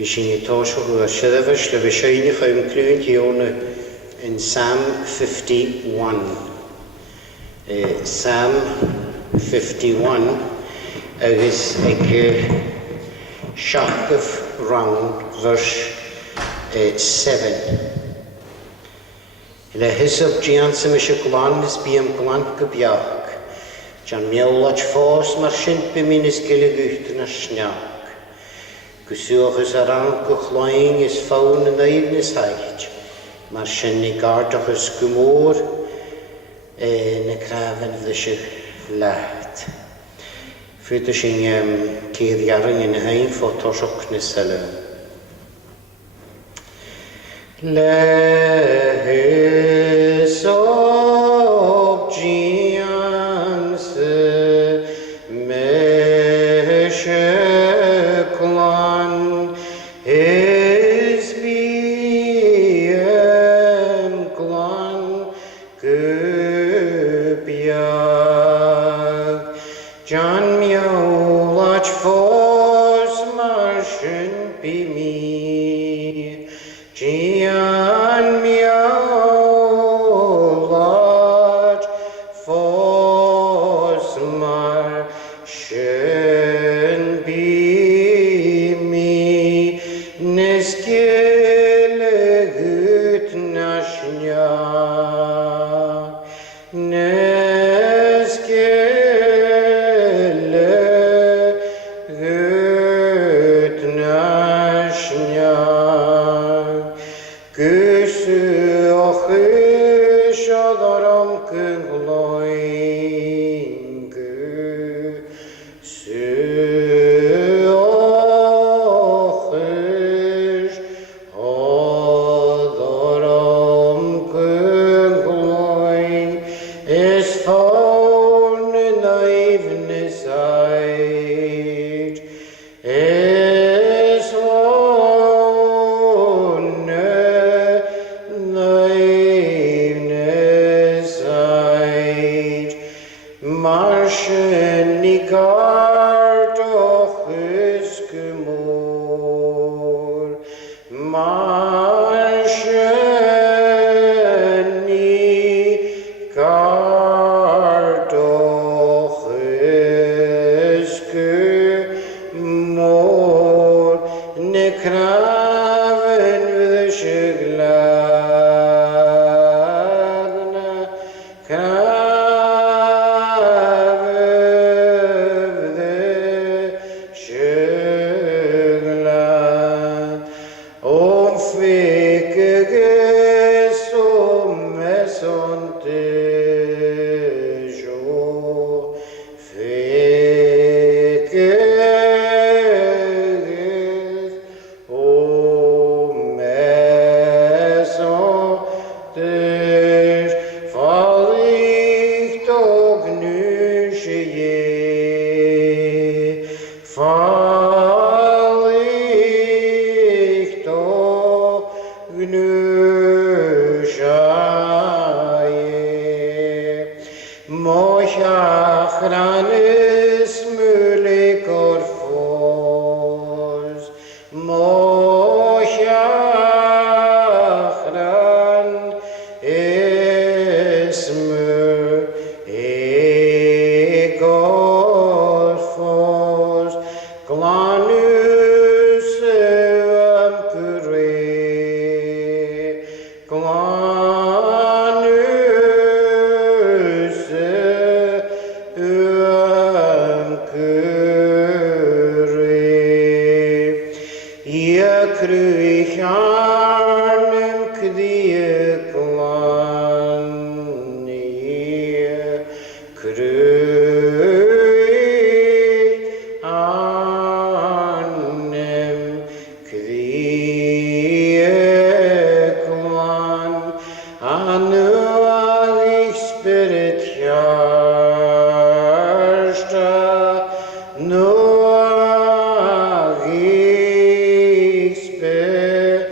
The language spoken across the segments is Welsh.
Bishing Tosho Shadavish, the Vishayni Fim Clun in Psalm 51. Psalm 51 is a shock of round verse 7. Le hisab Giansa Mishaklan is Biam Glant Gabiak. Jan Miolach Force Marshint Biminis Gilligut na Schnack. Gusuchus around Guchloing is found in the evening height. Marshinni Gartachus Gumor in a craven of the ship lacht. Fritishing Kiriaring in a hain for Toshok Nisella. Le his of Gians Mesheklan is Biam Glan Gubiag John Miolach Force Martian Bimi Gian Miolach Force Martian Bimi Neskelegut Nashnya Neskelegut Nashnya Gusuchish Adaram Kungloing Gusuchish Adaram Kungloing is found in the evening side is found Marshani Gardochus Gumor Marshani Gardochus Gumor Nekraven with the Shigladna Mochachranis mulig or fos Mochachran is mulig or fos Glanus pure Glanus Cruicharnum Kdiaklania Cruicharnum Kdiaklan Anualich Spirit Yarsta Noalich Spirit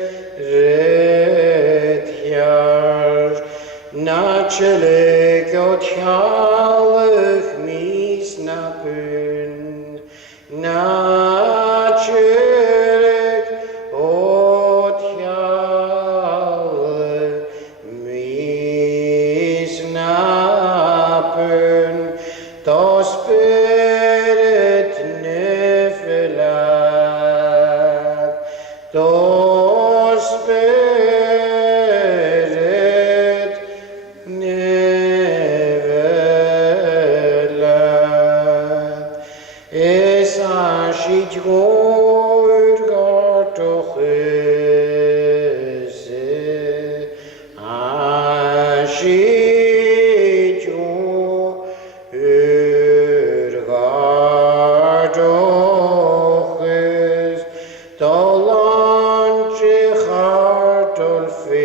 Dolange Hartolfin,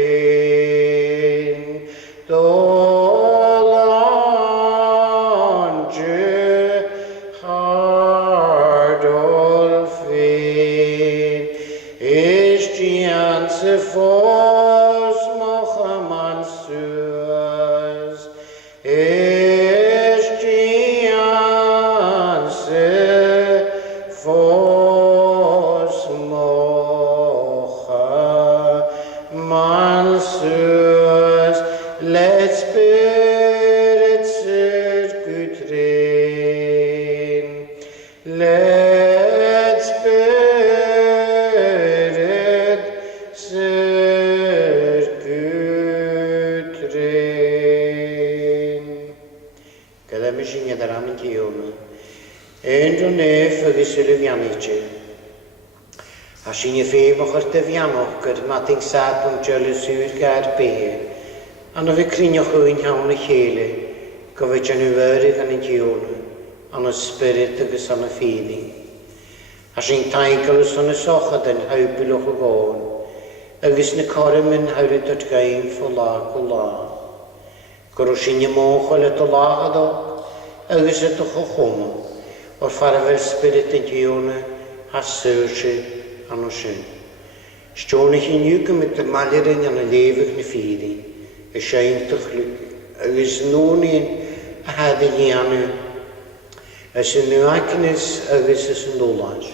Dolange Hartolfin, is Gianse Fos Mochaman Suas, is Gianse Fos Mochaman Suas, let spirit circuitrin, let spirit circuitrin. Cada machine that I'm in Kiona, and on if of the Sylvianice. Ashin Febach de Vianoch, nothing sad on jealous Surgard Bay, and of a crinoch in Hauna Hele, Govich and Uverig and in Kiona, and a spirit of the son of feeding. Ashin Tinkles on a socha than how below gone, a wisne Coramin how it at game for la. Coroshinia Mochel at the Lagado, a visit to Hohomo, or Faravel spirit in Kiona, has searched. Anosin. Stónach in Newcomb with the Malarin and a levig na feeding, a shine to look, a was known in a had a yanu, as in the Akenis, a was as an Olange.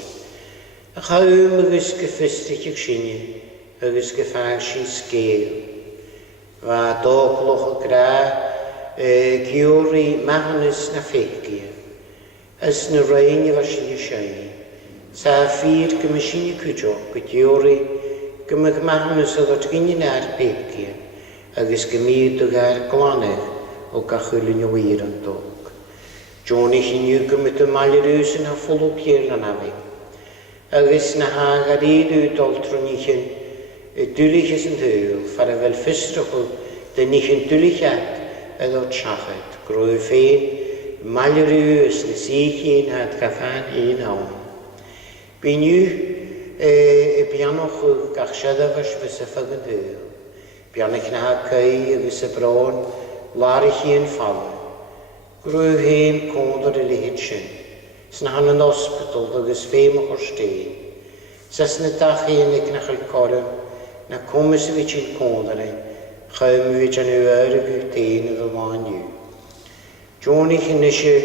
A home a was gefistic shinny, a was gefanshi scale. Va dog loch a gra, Giori Mahanis na fekia, as na rain of a shiny. Sa fyr gymysyn I cwjo, gydiori gymygmahnus o ddod gynny'n ar pegio, agos gymyd o gair glaneg o gachwylyn o wir yn dog. Johnny hynnyw gymyd o malirws yn haffolw pier na nafi, agos na hag ar idw doltron i'chyn dwlich ys yn dwyl, fara fel ffysrwch dyn i'chyn dwlich ag eddo tchachet, grwy ffein malirws na sych un had gaffan un awn. Binu pianoch gach siadafas fys y ffagyn hyl. Pianoch na ha cai fys y bron larich i'n ffalw. Grwy hen condor y lehyd sy'n. Sna han yn hospital agos ffeimach o'r stein. Sas na dach hen ag na chael corym na comis y fych i'n condor ein. Chaim y fych an ywyr y gwyr tein y ddylman yw. Johnny chyn eisiau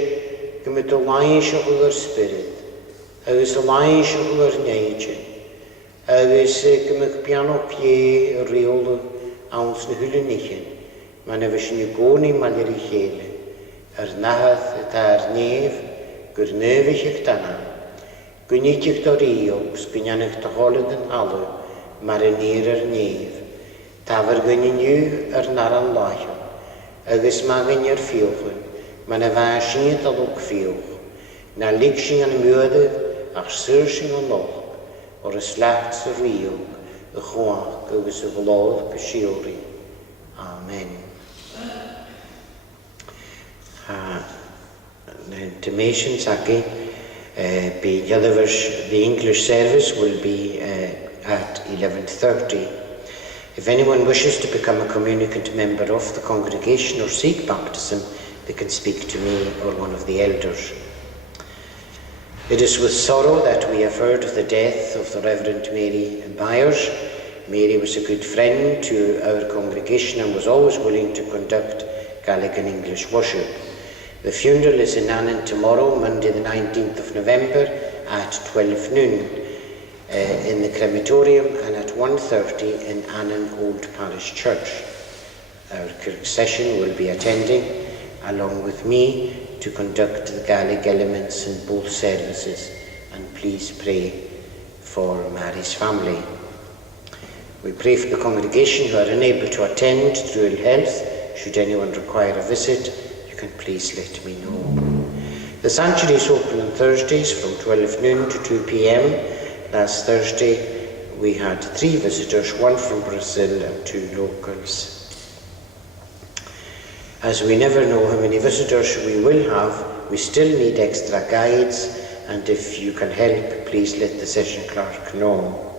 gymryd o lain sy'n o'r spirit. Agus a lain sy'n o'r neidyn. Agus gymryd piano pie reol awns na hwylyn nichyn. Mae'n efo sy'n yw goni maler I chele. Nahath y dar nef, gyr nefych eich dana. Gwynid eich dor iogs, gynnan eich dogolyd yn halw, mar yn nef. Tafar gynnin yw naran lachon. Agus ma gynnyr fiwchyn. Mae'n efo sy'n dalwg fiwch. Na lig sy'n yn mwydydd, ach syr sy'n yn loch, o'r yslat sy'n riog, y chwach agos y glod gysiori. Amen. The intimation saki, the English service will be at 11:30. If anyone wishes to become a communicant member of the congregation or seek baptism, they can speak to me or one of the elders. It is with sorrow that we have heard of the death of the Reverend Mary Byers. Mary was a good friend to our congregation and was always willing to conduct Gaelic and English worship. The funeral is in Annan tomorrow, Monday the 19th of November at 12 noon in the crematorium and at 1:30 in Annan Old Parish Church. Our Kirk session will be attending along with me to conduct the Gaelic elements in both services, and please pray for Mary's family. We pray for the congregation who are unable to attend through ill health. Should anyone require a visit, you can please let me know. The sanctuary is open on Thursdays from 12 noon to 2 p.m. Last Thursday we had 3 visitors, 1 from Brazil and 2 locals. As we never know how many visitors we will have, we still need extra guides and if you can help, please let the session clerk know.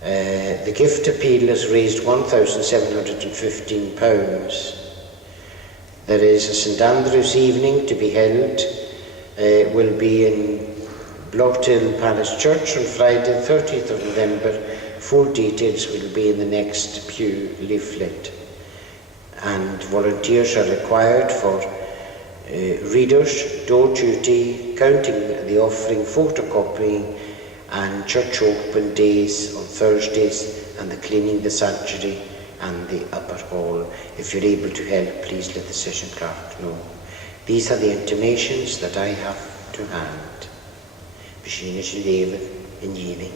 The gift appeal has raised £1,715. There is a St Andrew's evening to be held. Will be in Blockhill Parish Church on Friday 30th of November. Full details will be in the next pew leaflet. And volunteers are required for readers, door duty, counting the offering, photocopying, and church open days on Thursdays, and the cleaning the sanctuary and the upper hall. If you're able to help, please let the session clerk know. These are the intimations that I have to hand. Bishine she leven in giving.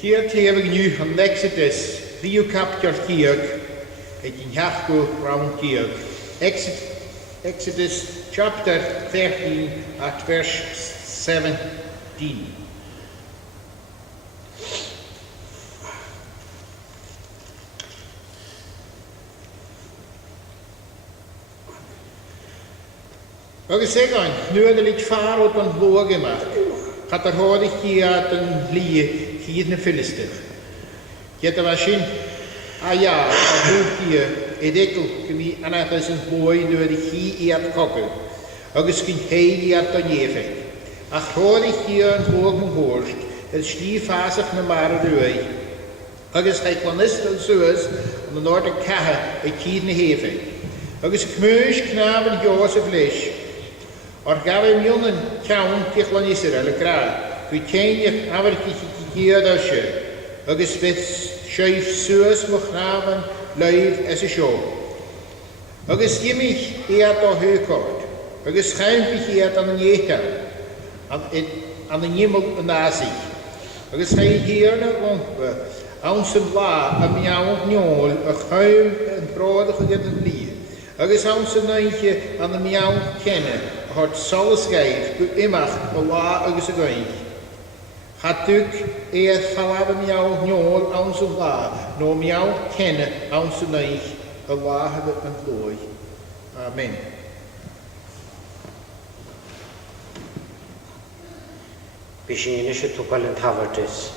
Hier tevig nu an Exodus, Rio Capture Kirk, et in Hachko Round Kirk. Exodus chapter 13 at verse 17. Agus egan, nu er ligt far op een logemark. Gaat er hoorde hier uit een lie, hier in de Philistijn. Je te was in, ja, dat hier, het ekkel, kemi, en het is een boy door de hier uit kokken. Agus ging hij uit de neven. Ach hoorde hier een logen hoorst, het stiefhazig naar maar ruim. Agus hij kon is dan zoals, om de noorden kahe, het hier in de heven. Agus kmeus knaven Jozef lees. Or gaf hem jonen kaun tichlan Israel y graag. Gwy teinich afer kichigiad o se. Agus fydd seif suas mo chnavan leif as y sio. Agus gymich iad o hykord. Agus chaimpich iad an yn ieta. An yn ymol yn asig. Agus chai hier na rompe. Awn sy'n la am iawn niol a chaim yn brodig ag yn blir. Agus awn sy'n neintje an y iawn kenne. Hart salles geef, u imach, Allah agus a goeich. Hatuk eeth falab miaw njol aan zijn la, no miaw kenne aan zijn neich, Allah heb het een glooi. Amen. Bishine she tukal and havertis.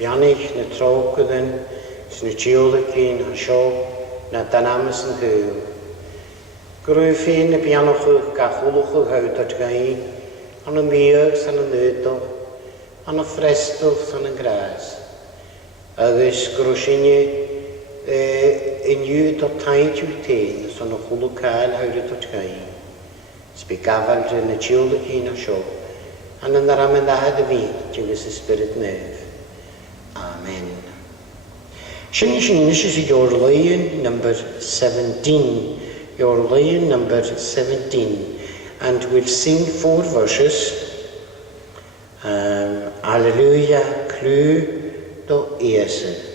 Pianich na trocadan, sna tiolacín a seo na danamas an húil. Gurú féin na pianochuch ga chulachuch out at gain, an a miag san an nudoch, an a frestoch san an gras. Agus gurú sinne iniu tot taintú tein san a chulacáil out at gain. Spi gafaldre na tiolacín a seo, an an aramendahad a vín, tugus a spirit nev. Amen. This is your lion number 17. Your lion number 17. And we'll sing 4 verses. Alleluia, clu do ease.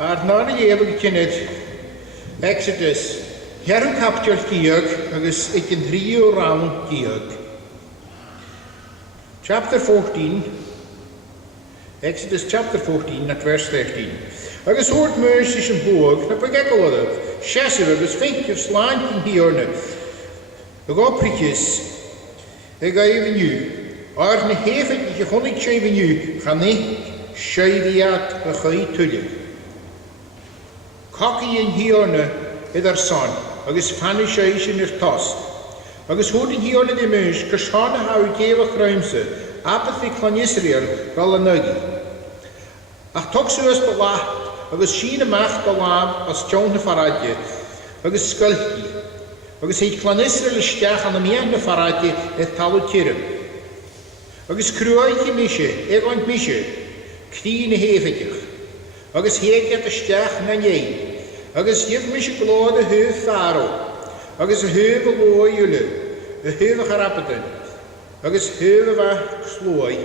Ar ná dhéabh cinid Exodus, Hearn capteal díog agus ag an tríú rán díog. chapter 14, Exodus chapter 14 at verse 13. Agus hoort Moses een boog, na pagekkelad, Shesser agus finkje slaan in hierne. Ag oprietjes, ag even nu. Ar na hefet die gegonnig even nu, gaan niet scheidiat a chai tulle. Kaki in hierne, er son, agus fanny scheis in tost. Agus hoort in hierne de mens, kershane hou gevig ruimse, apet wie klan Israel, gal a nuggie. Ach toch zo is belacht, agus schiene macht belaam als John de Faradje, agus skulki. Agus heit klan Israel stech aan de meende Faradje het talu tirem. Agus kruaitje misje, egont misje, kniene hefetjig. Agus heek de stech na jij. Agus jif misje glode heuf faro. Agus heuve looi jullie, heuve garappeten. Agus heuve wa slooi.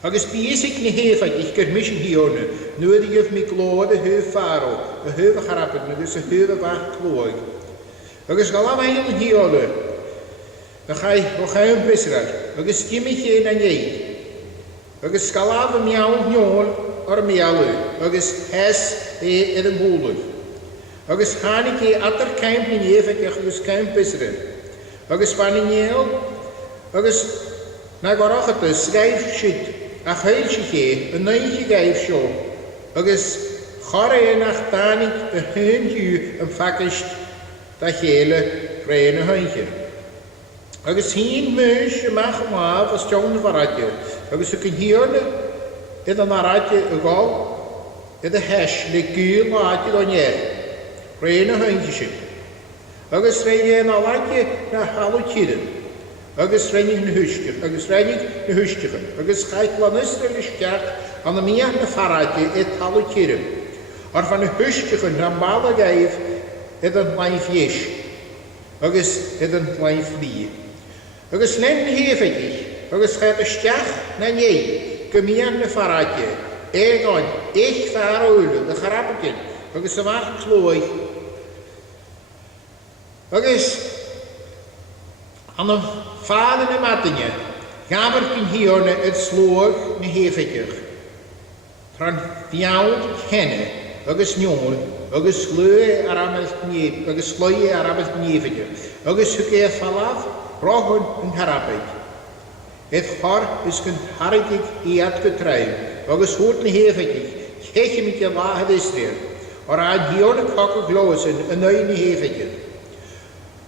Agus biesik ne hefetjig, kut misje hierne. Nu die jif mi glode heuf faro, heuve garappeten, agus heuve wa klooi. Agus galam heel hierne. Dan ga je een Israël. Agus kimmetje in aan jij. Agus scalave miauw njool or miauw. Agus hes in een boel. Agus hanike atter kamp in jevek agus kamp Israël. Agus vaniniel. Agus na gorachete schrijf shit. A heiltje ge, een neintje geef show. Agus garre nach tanik een heintje een fakist. Dat gele reine heintje. Agus hien meis je mag maaf als John de Faradje. Agus ik hierne in de Faradje gal in de hesh de kuur laatje dan je. Reine handje. Agus rein je na laatje na halotjiden. Agus rein je een husje. Agus rein je een husje. Agus geit lanistel is kerk aan de meer de Faradje het halotjiden. Maar van een husje naar Malageef het een klein vis. Agus het een klein vlie. Agus len hefetjig, agus gaat de stach na jij, Kemirtlek Faradje, egon, ik varoule, de grappetje, agus de wacht slooi. Agus aan de vader en mattenje, gamerken hierne het sloog na hefetjig. Van jou kennen, agus njol, agus slui arames kniep, agus slui arames kniefetjig, agus hukke falaf. Rochen en harapet. Het har is een hartig iat getrein. Agus hoort ne hefetjig. Geetje met je laag Israël. Or aan hierne kakke glozen een neune hefetjig.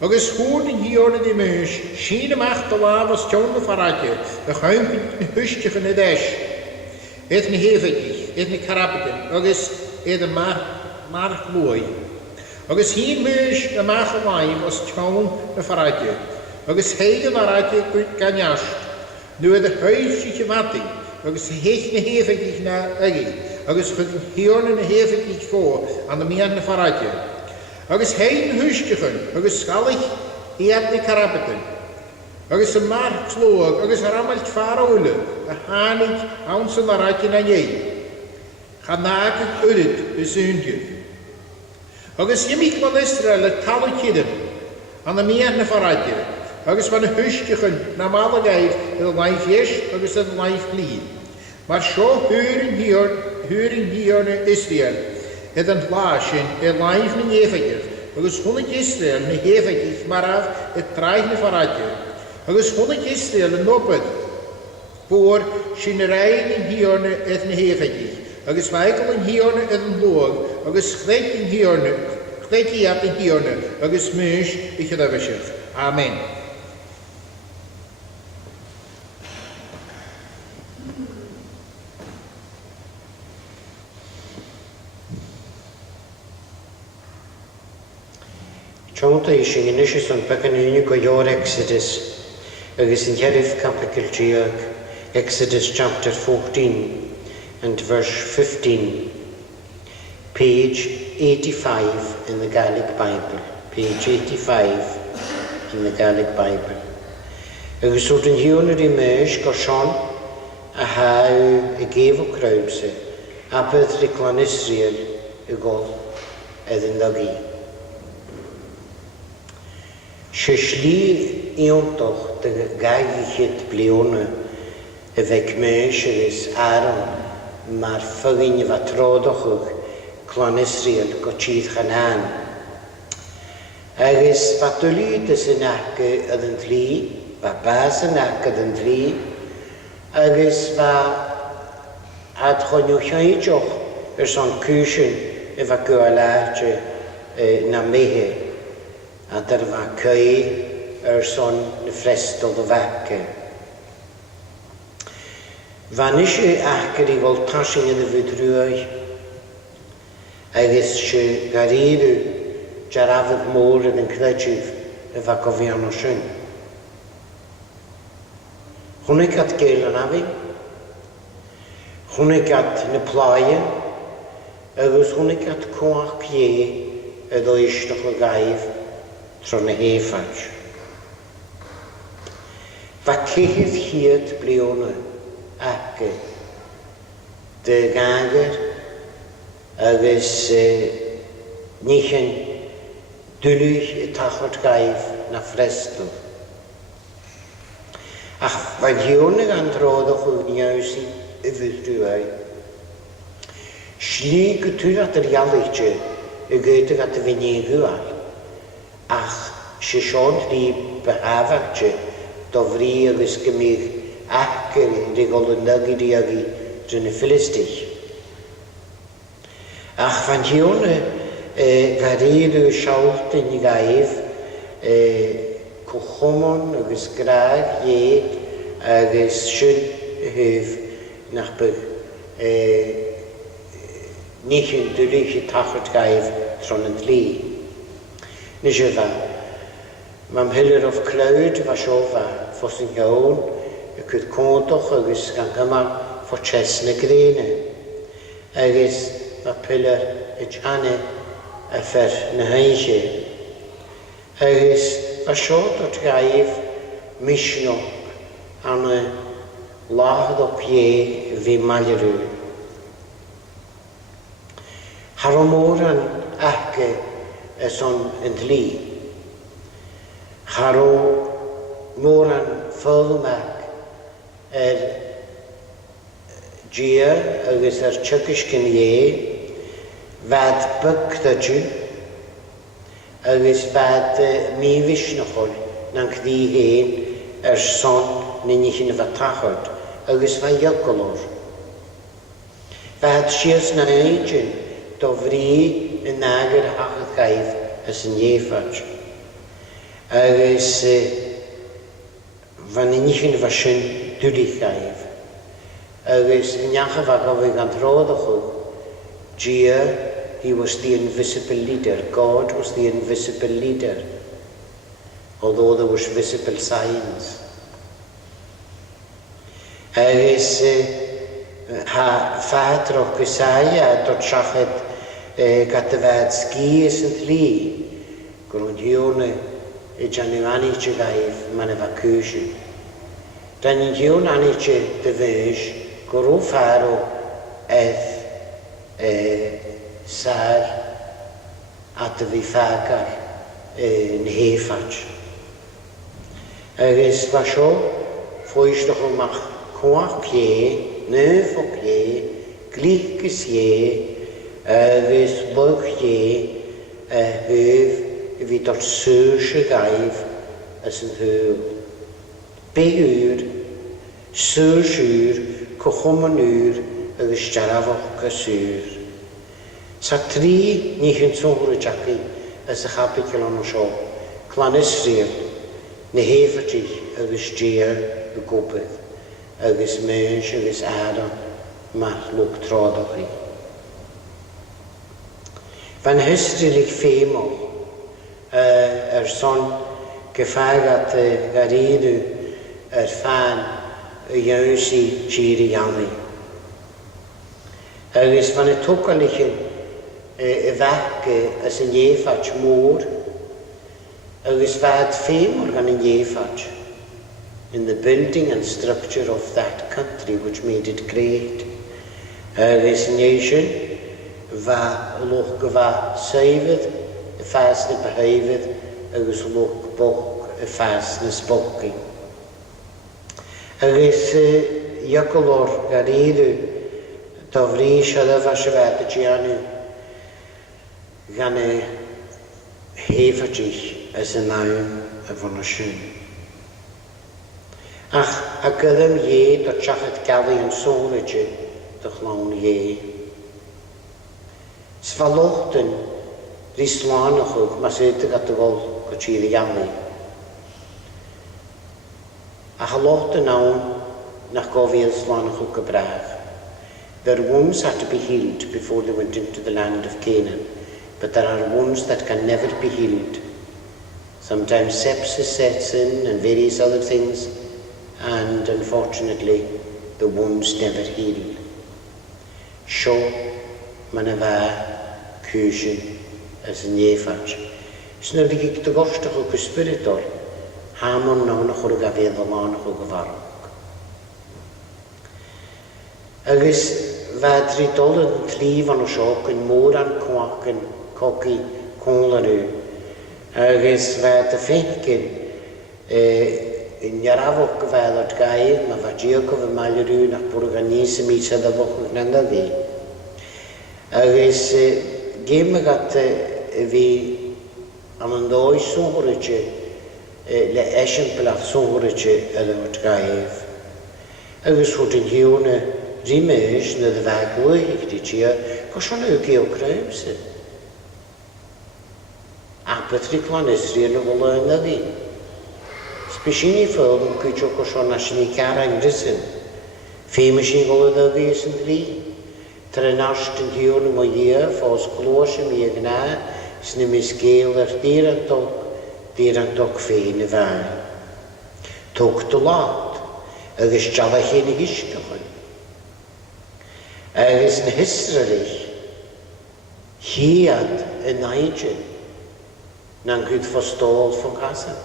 Agus hoort in hierne de mens. Schiene macht de laag als John de Faradje. De guimpen een hustje van de dash. Het ne hefetjig. Het ne karapeten. Agus het een maar glooi. Agus hier mens de maag lijm als John de Faradje. Agus heide Faradje ganjast. Nu de huisje matting. Agus hecht ne hefetjig na egi. Agus hierne ne hefetjig voor aan de meerne Faradje. Agus heide hustjegen. Agus schallig eet ne karapeten. Agus een markt sloog. Agus rammelt faroule. De hanig aanse Faradje na jij. Ga naken uit de zundje. Agus jemik van Israël het talletjidem. Aan de meerne Faradje. Agus van een hustjegen naar Malageef in de lijf jes, agus in de lijf vlieg. Maar zo huren hier Israël. Het een laasje, het lijf niet hefetjig. Agus honderd Israël niet hefetjig, maar af het treigende Faradje. Agus honderd Israël een opet. Voor schienerijen hier het niet hefetjig. Agus wijkelen hier het een loog. Agus gleken hier, gleken hier, agus mens, ik ga dat zeggen. Amen. Jonta is in Inishes on Pekanuni go your Exodus. Agus in Yerif Capital Giag, Exodus chapter 14 and verse 15. Page 85 in the Gaelic Bible. Page 85 in the Gaelic Bible. Agus oed in hierne die meis gorsan a hau a gevo kruimse apeth riklan Israel ugol edin dagi. Se sli iontoch de gaigichit blione bheith méis agus Aaron mar fagin bheith tródachug clan Israel go tíad Chanaan. Agus bheith dulíd is in acha ad an tlí, bheith bás in acha ad an tlí, agus bheith ad chonú chaideoch son cúsin bheith go láte na méthe a dar bheith cai son na freistal do bhecha. Bheith is achar I bhil tasing in a bhidrúach agus se garíadú jarafad mór an credíh bheith go bhíanna sin. Chonaic at géil an abhí, chonaic at na pláie, agus chonaic at cóach pié a dóisteach a gaibh tro na héfad. Bheith céhih hiad bliona acha de gangar agus níchan dúlúch I tachart gaibh na freistal. Ach bhaid dheonach an tródach ó neamhsaí I bhiltúai. Slí go túr at rialaigte gaiiteach at a bhínéagúal. Ach sé seán lí behafachte do bhrí agus go mbeadh achar rigol an nagaí agé dúna Philistich. Ach van dheonach garíadú seolta I gaibh go chomón agus graag agus sin thuh nach be níchan dúlúch tachart gaibh tron an tlí. Ní sé bheith. Mam hillir of cloud bheith seo bheith fos an gheón chud cóntoch agus gan gymar fo ches na gréine. Agus bheith pillar I teanna a fer na hainche. Agus bheith seo dort gaibh misnó anna láhad o pié bhí mailearú. Har mór an acha son an tlí. Har mór an fólamach dia agus tucas cin bhead bugtadú agus bhead míhis na chul na cdí héin son na níchan bheith tachart agus bheith iocalór. Bhead sias na éidir do bhrí in nágar achad gaibh as an éfad. Agus bheith na níchan bheith sin dúlí gaibh. Agus neacha bheith go bhíh an tródachú. Gia, he was the invisible leader. God was the invisible leader, although there was visible signs. Agus ha fátrach go saia dort seachad gat a bhead scíos an tlí gur an dheonach I deanú aníte gaibh man a bheith cúisiú. Dan an dheon aníte de bhis gur ó fearó sár at a bhí feagar na héfad. Agus bheith seo foisteach amach cóach pié, neuf o pié, glíchas agus bug thuh bhí dort súr a gaibh as an thuúil. Béúr, súr, co chumanúr agus dearafach go súr. Sa trí níchan sóhra teacaí as a chapical an seo, clan Israel, na héfatí agus dia go gopad, agus méis agus Aaron mar lúg trádachaí. Van Israelig fémol son go fágat garíadú fan a dheonsaí tíri annaí. Agus van tócalichin bhecha as an éfad mór, agus bhead fémol gan an éfad in the building and structure of that country which made it great. Agus nation bheith loch go bheith saibhid I fás na behaibhid agus loch boch I fás na spocaí. Agus iaccolor garidu dofri siadaf a siafad y giannu gan y hefadich as y nawn y fwn o siwn. Ach, a gyddym ie do chachat gafu yn sôrydge dy chlawn ie. Sfalochten rislánachug mas éitig at gol go tíri ganni. A halochten naun nach goviel slánachug go brach. Their wounds had to be healed before they went into the land of Canaan, but there are wounds that can never be healed. Sometimes sepsis sets in and various other things, and unfortunately the wounds never heal. Sio man a bheith cúsin as an éfart. Sna bhí ag gostach go spiritol, hámon ná na chur a bhéad amánach go bharach. Agus bheadri dul an tlíomh an seoch an mór an cuach an coci cónlarú. Agus bhead a fécin in jarafach go bhead at gair, ma bheadíoch go bhead mailarú nach bwrg a níos a mís a bwch na na ddi. Agus géime gat bhí an an dói sóhraide le eisiampelach sóhraide a bhead gaibh. Agus fwyd yn hiwn rimeis na dy fag wyig di tia, gos o'n ywg i'w creimse. Apatri clanesri yn y fol yn ydi. Sbysini ffilm yn cwtio gos o'n asini cara yn rysyn. Ffeimish yn gol ydi yn dri. Ter yn arst yn hiwn yn mwy ffos glwys yn mi ag na, sy'n ymys gael ar dir an dog ffein y fan. Tog dy lot, agos jala hyn i gisgach. Agus yn Israelich, hiad yn naidjyn, na'n gwyd ffostol ffwn Gaza.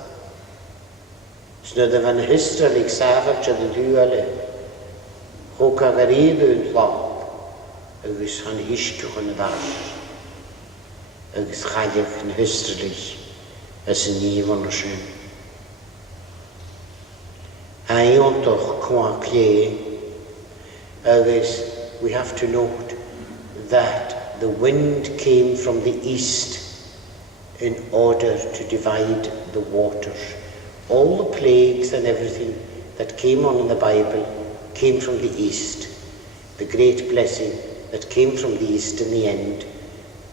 Snyd y fan Israelich safar jad yn hwyle, hwg ag ar iddwyd lop, agus han hisgwch yn y ddall, agus chaiach yn Israelich, as yn ifon o sy'n. A iontoch cwag ie, agus we have to note that the wind came from the east in order to divide the waters. All the plagues and everything that came on in the Bible came from the east. The great blessing that came from the east in the end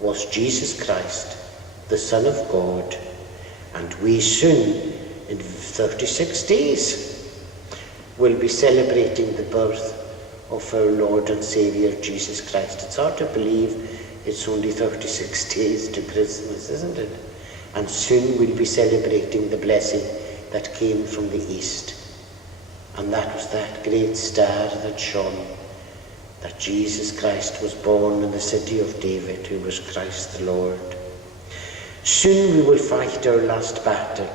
was Jesus Christ, the Son of God. And we soon, in 36 days, will be celebrating the birth of our Lord and Saviour Jesus Christ. It's hard to believe it's only 36 days to Christmas, isn't it? And soon we'll be celebrating the blessing that came from the east. And that was that great star that shone, that Jesus Christ was born in the city of David, who was Christ the Lord. Soon we will fight our last battle,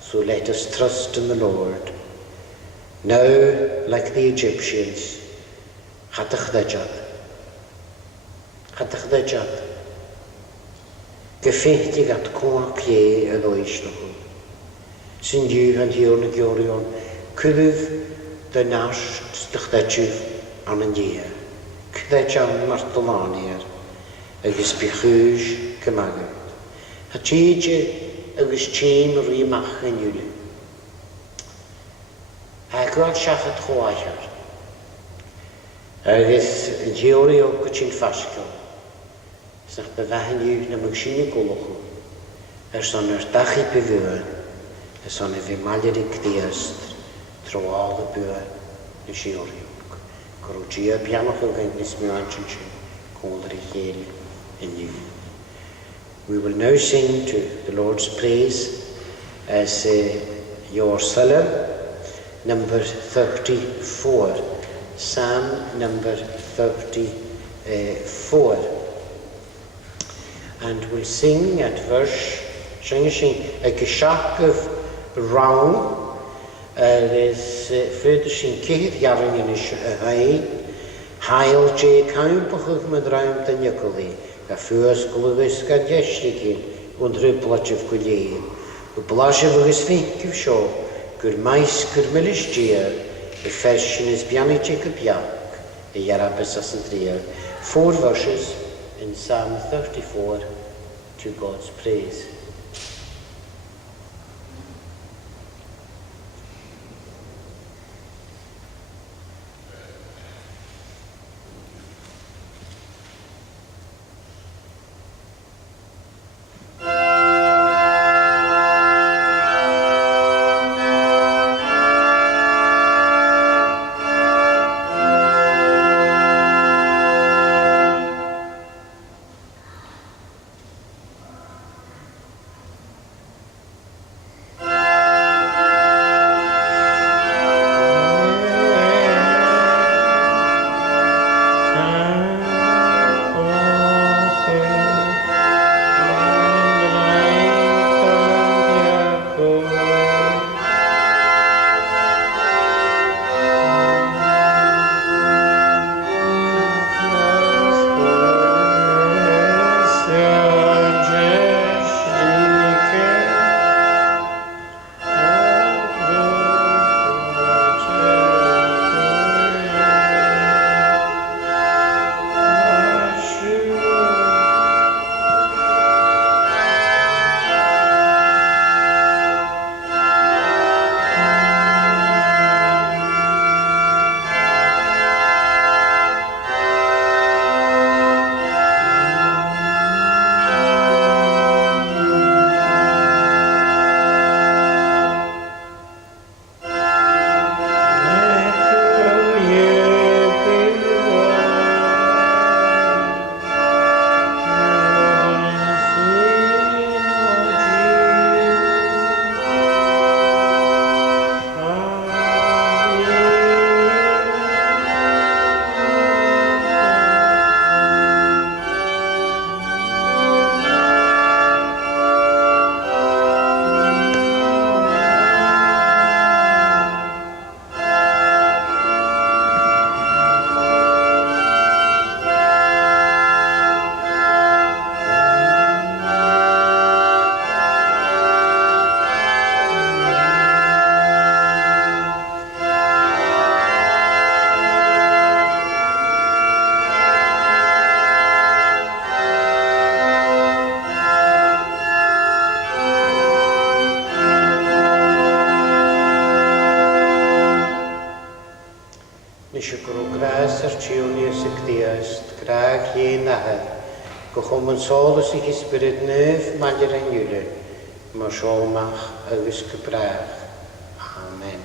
so let us trust in the Lord. Now, like the Egyptians, Hadach ddejad. Gefechtig at cwag ie y ddoes nhw. Sy'n diw yn hiwn y gyorion, cyddyf dy nasht dych ddejif an yn dia. Cyddejan martolaniar, agos bichwys cymagad. A tîdje agos tîm rhi mach yn ywle. Agwad siachat chwaithar. Agus yn hiwri o gyda'n ffasgol. Snach befahen yw na mag sy'n i golwch. Son yr dach i byfyr. Son y fi malir i gdiast. Tro al y byr. Na siwri o. Gwrw gia bianach o gael nismio anchen sy'n. Cwlr i chael yn yw. We will now sing to the Lord's praise as your psalm, number 34. Psalm number 34. And we'll sing at verse, sing a gishak of round, is further sy'n ceith iaring yn ysgrifau, hael je cawmpach med round yn ygoli, a ffwys glwys gan jesligin, ond ryblatif gwylien, y blasif agos feicyf sio, gyr mais gyr milis dia, The fashion is Bianni Jacob Yak, a Yarabas as and Drea. 4 verses in Psalm 34 to God's praise. Kom een solus ik spirit neuf maler en jullie, maar zo mag agus gepraag. Amen.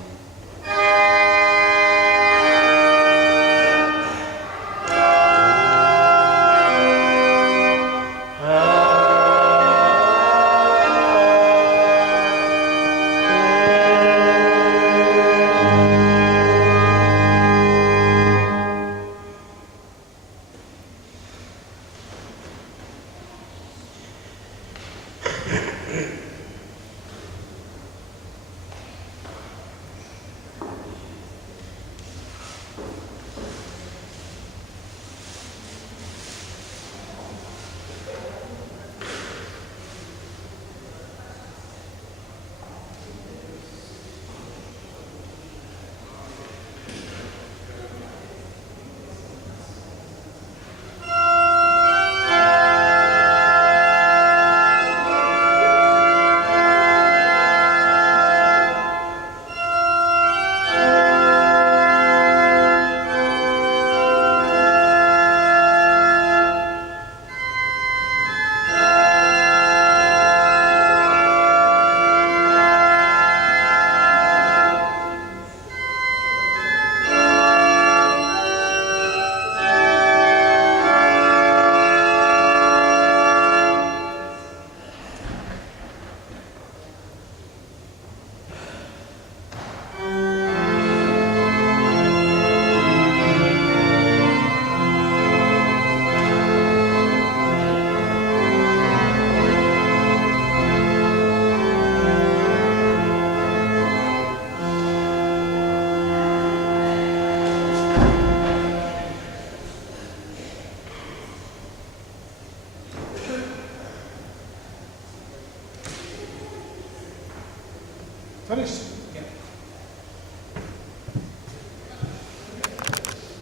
Organist? Ja.